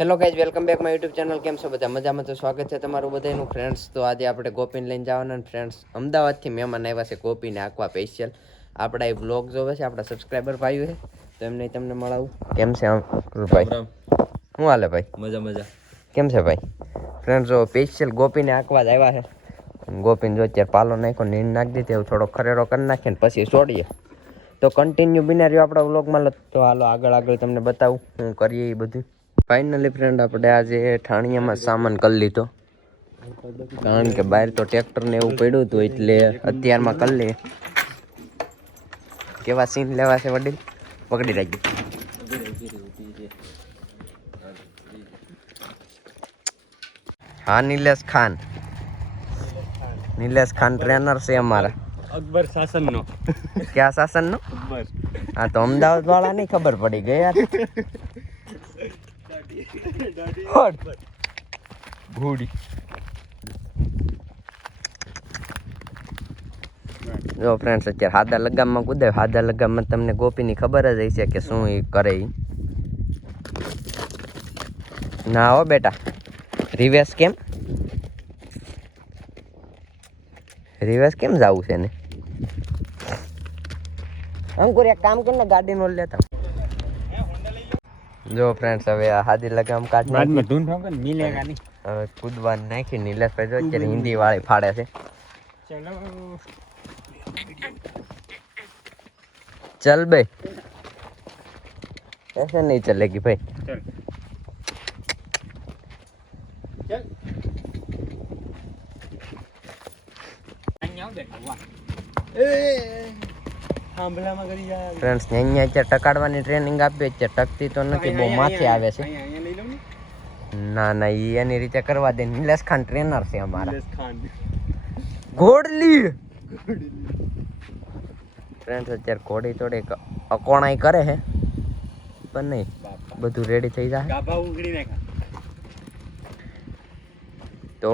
Hello guys welcome back my YouTube channel કેમ છો બધા? મજામાં તો સ્વાગત છે તમારું બધાનું ફ્રેન્ડ્સ તો આજે આપણે ગોપીને લઈને જવાના ફ્રેન્ડ્સ અમદાવાદથી મહેમાન આવ્યા છે ગોપીને આંકવા સ્પેશિયલ આપણા એ બ્લોગ જોવે છે આપણા સબસ્ક્રાઈબર ભાઈઓ છે. તો એમને તમને મળાવું. કેમ છે ભાઈ શું હાલે ભાઈ? મજા મજા. કેમ છે ભાઈ? ફ્રેન્ડ્સ જો સ્પેશિયલ ગોપીને આંકવા જ આવ્યા છે. ગોપીને જો અત્યારે પાલો નાખ્યો નીંદ નાખી દીધી એવું થોડો ખરેરો કરી નાખીએ ને પછી છોડીએ તો કન્ટિન્યુ બિના રહ્યો આપણા વ્લોગમાં તો હાલો આગળ આગળ તમને બતાવું હું કરીએ એ બધું. ફાઇનલી ફ્રેન્ડ આપણે આજે ઠાણિયામાં સામાન કરી લીધો. કારણ કે બહાર તો ટ્રેક્ટર ને એવું પડ્યું હતું એટલે અત્યારમાં કરી લઈએ. કેવા સીન લેવા છે વડીલ? પકડી રાખજો. હા નિલેશ ખાન. નિલેશ ખાન ટ્રેનર છે અમારા. અકબર શાસન નો ક્યાં શાસનનો નો હા તો અમદાવાદ વાળા ની ખબર પડી ગઈ યાર. ભૂડી જો ફ્રેન્ડ્સ અત્યારે હાદા લગામમાં કૂદે હાદા લગામમાં તમને ગોપીની ખબર જ હશે કે શું એ કરે ના હો બેટા. રિવેશ કેમ? રિવેશ કેમ જવું છે ને અંકુર એક કામ કરીને ગાડી નો લેતા જો ફ્રેન્ડ્સ હવે આ હાદી લગામ કાઢ बाद નાખી में ढूंढ होगा मिलेगा नहीं હવે કૂદવાનું નાખી નીલેશભાઈ જો અત્યારે હિન્દી વાળી ફાડે છે चलो चल बे ऐसे नहीं चलेगी भाई થાંભલામાં કરી ફ્રેન્ડ્સ ને અહીંયા અત્યારે ટકાડવાની ટ્રેનિંગ આપીએ છે. ટકતી તો નથી બહુ માથે આવે છે. ને. ના એ એની રીતે કરવા દે. નિલેશ ખાન ટ્રેનર છે અમારા. ઘોડલી! ફ્રેન્ડ્સ અત્યારે ઘોડી થોડીક અકોણાઈ કરે છે. પણ નહીં બધું રેડી થઈ જાય. તો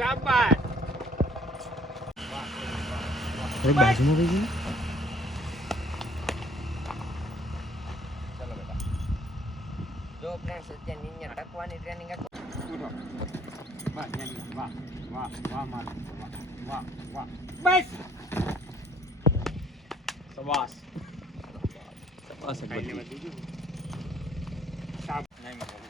શાબાશ એક બાજુમાં ભાઈ ગઈ ચાલો બેટા જો ફ્રેન્ડ્સ અત્યારે નિયા ટકવાની ટ્રેનિંગ ઉઠો વાહ ન્યા ન્યા વાહ વાહ વાહ માર વાહ વાહ વાહ બસ સવાસ સવાસ બધી સાબ નહીં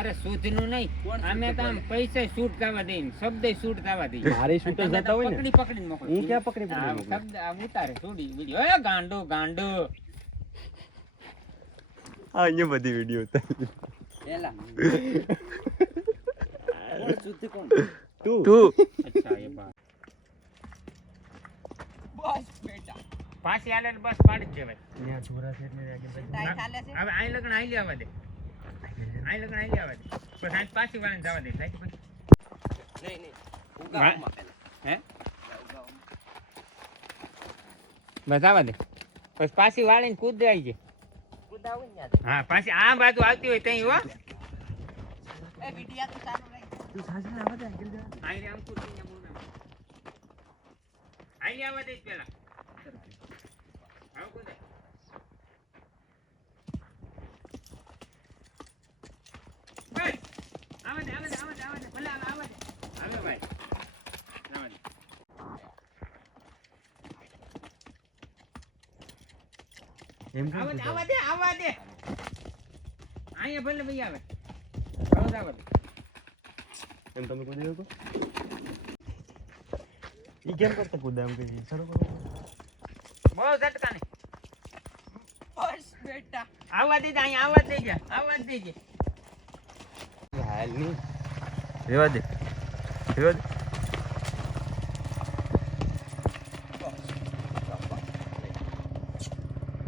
અરે શુદ્ધનું નહીં. અમે તો આમ પૈસે શૂટ થવા દઈ શબ્દ શૂટ થવા દઈ મારે શૂટ જતા તો હોય ને? પકડી પકડીને મોકલો. હું ક્યાં પકડી પકડી? શબ્દ ઉતારે છોડી વિડિયો. ઓય ગાંડો ગાંડો. આ અહીંયા બધી વીડિયો હતા એલા તું તું. અચ્છા એ બા બસ બેટા. પાછી આલે બસ પાડી જ જવાય ત્યાં છોરા છે? એટલે આગળ હવે આઈ લગણ આઈ લેવા દે આઈ લગન આઈ આવે દે પાછી વાળીને જવા દે. થાય નહીં નહીં. ઉગાવવામાં હે? બસ આવવા દે. બસ પાછી વાળીને કૂદ આવી છે કુદાવું ને હા પાછી આ બાજુ આવતી હોય ત્યાં હો. આઈ રે આમ કૂદ ને આઈ આવવા દે પેલા આવ કૂદે બસ આવવા દે આવવા દે આવવા દે આવવા દે ભલે આવે આવવા દે આવે ભાઈ આવવા દે એમ આવવા દે આવવા દે આવવા દે. અહીંયા ભલે ભાઈ આવે. રોજ આવવા દે. એમ તમે કુદાયો તો? ઈ કેમ કરતા કુદા એમ કરો. બહુ બસ બેટા. આવવા દે અહીંયા આવવા જ દેજે આવવા જ દેજે. હાલની. રેવા દે. રેવા દે.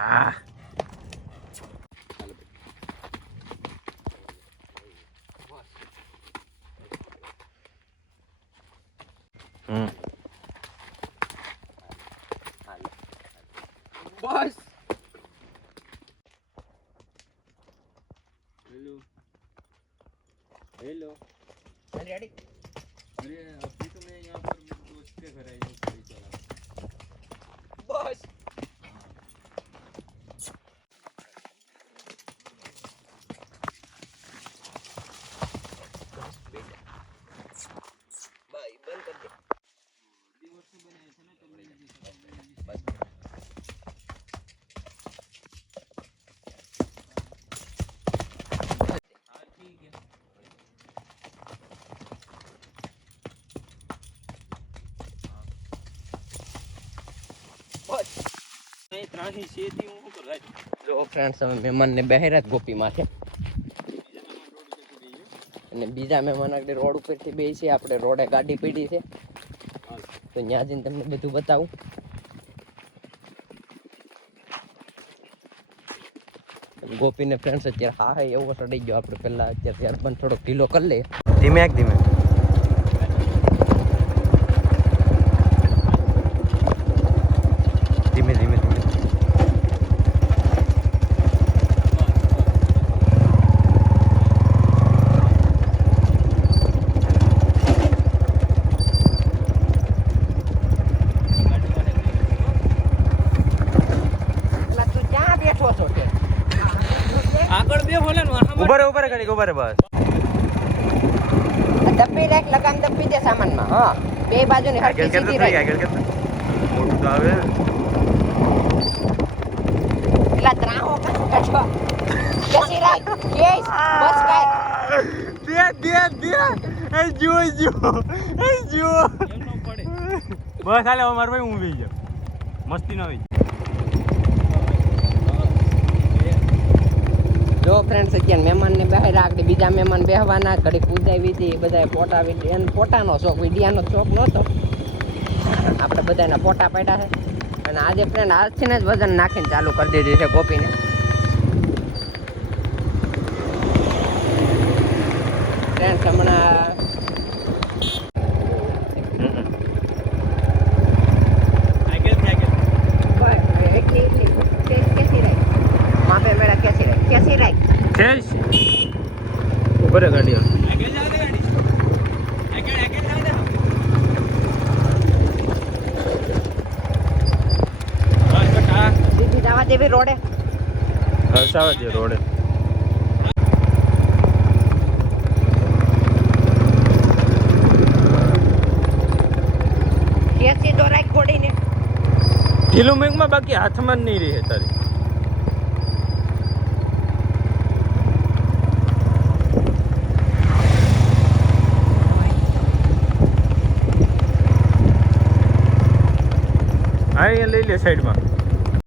હા બસ નાની શેતી હું તો લાઈ જો ફ્રેન્ડ્સ અમે મહેમાનને બહેરાત ગોપી માથે અને બીજા મહેમાન આગળ રોડ ઉપરથી બે છે. આપણે રોડે ગાડી પડી છે. તો ત્યાં જઈને તમને બધું બતાવું. ગોપી ને ફ્રેન્ડ્સ અત્યારે હા એવો રડી ગયો. આપણે પહેલાં અત્યારે ત્યારે પણ થોડોક ઢીલો કરી લઈએ. ધીમે ધીમે. ઘડી ઊભા બસ. દબ્બી રાખ લગામ દબ્બી દે સામાનમાં. હા બે બાજુની હરકી સીધી રાખ મોટું આવે. પેલા ત્રાહો કાઢો બેસી રાખ કેસ બસ કાય દે દે દે. એ જો જો એ જો પડે. બસ હાલે અમાર મારો ભાઈ હું બી જાઉં મસ્તી ન હોય. જો ફ્રેન્ડ્સ અત્યારે મહેમાનને બહાર આગળ બીજા મહેમાન બેહવાના ઘડી કુદાવી હતી, એ બધા ફોટા એને ફોટાનો શોખ વિડિયાનો શોખ નહોતો. આપણે બધાના ફોટા પાડ્યા છે. અને આજે ફ્રેન્ડ આજથી જ વજન નાખીને ચાલુ કરી દીધી છે કોપીને ફ્રેન્ડ્સ હમણાં આગળ આગળ એટલી એટલી કેસી રાખ માપે મેળા કેસી રાખ કેસી રાખ છે ઉપર ગાડી આગળ જાવ દે ગાડી આગળ આગળ જાવ દે બસ બટા સીધી ઉપર ગાડી રોડે હસાવા દે રોડે મેઘમાં બાકી હાથમાં જ નહીં રહે તારી હા અહીંયા લઈ લે સાઈડમાં